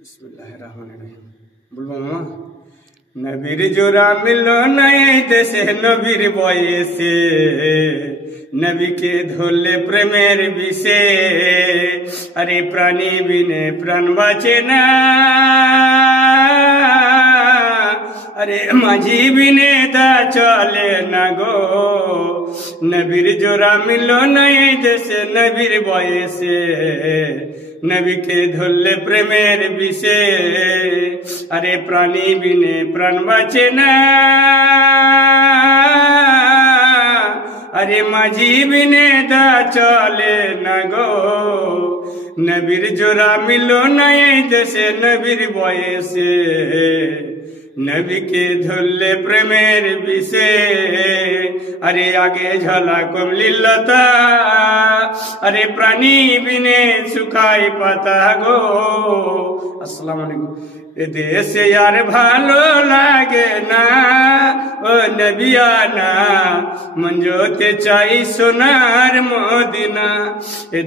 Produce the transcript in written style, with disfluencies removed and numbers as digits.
বিসমিল্লাহিররহমানিররহিম। বলবো মামা, নবীর জোড়া মিলল নাই দেশে নবীর বয়সে, নবীকে ধরলে প্রেমের বিষে, আরে প্রাণী বিনে প্রাণ বাঁচে না, আরে মাঝি বিনে দা চলে না গো। নবীর জোড়া মিলল নাই দেশে নবীর বয়সে, নবীকে ধরলে প্রেমের বিষে, আরে প্রাণী বিনে প্রাণ বাঁচে না, আরে মাঝি বিনে দা চলে না গো। নবীর জোড়া মিলল নাই দেশে নবীর বয়সে, নবীকে ধরলে প্রেমের বিষে, আরে আগে ঝলা কমলিলতা, আরে প্রাণী বিনে শুকাই পাতা গো। আসসালামু আলাইকুম। এ দেশে আর ভালো লাগে না ও নবিয়ানা, মন জোতে চাই সোনার মদিনা। এ